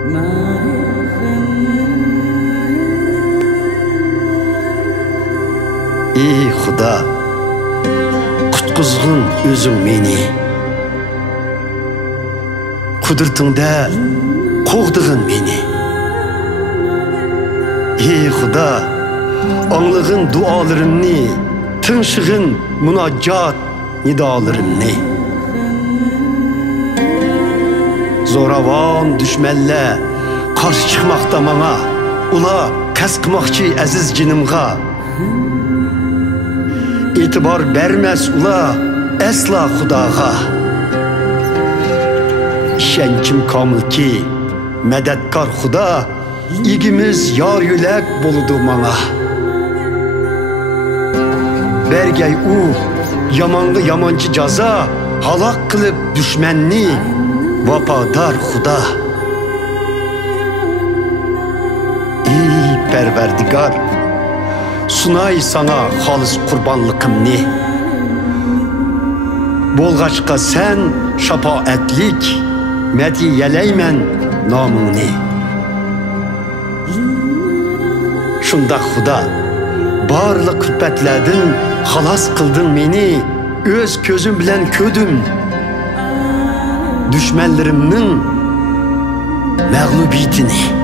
Ey Xudo, qutqizg'in o'zing meni. Qudratingda qo'g'dig'in meni. Ey Xudo, anglag'in duolarimni, tinchig'in munojot nidolarimni. Zo'ravon dushmanlar qarshi chiqmoqda menga, ular qasd qilmoqchi aziz jinimga. E'tibor bermas ular asla Xudoga. İşençim komilki, madadkor Xudo, igimiz yor yo'lak bo'ldi menga. Bergay u yomonga yomonchi jazo, halok qilib dushmanni, vafodor Xudo. Ey Parvardigor, sunay sana xolis qurbonligimni. Bo'lg'achqa sen shafoatlik, madiyalayman nomingni. Shunda Xudo, barliq kulfatlardan xalos qildin meni, o'z ko'zim bilan ko'rdim. Düşmanlarımның mag'lubiyatini.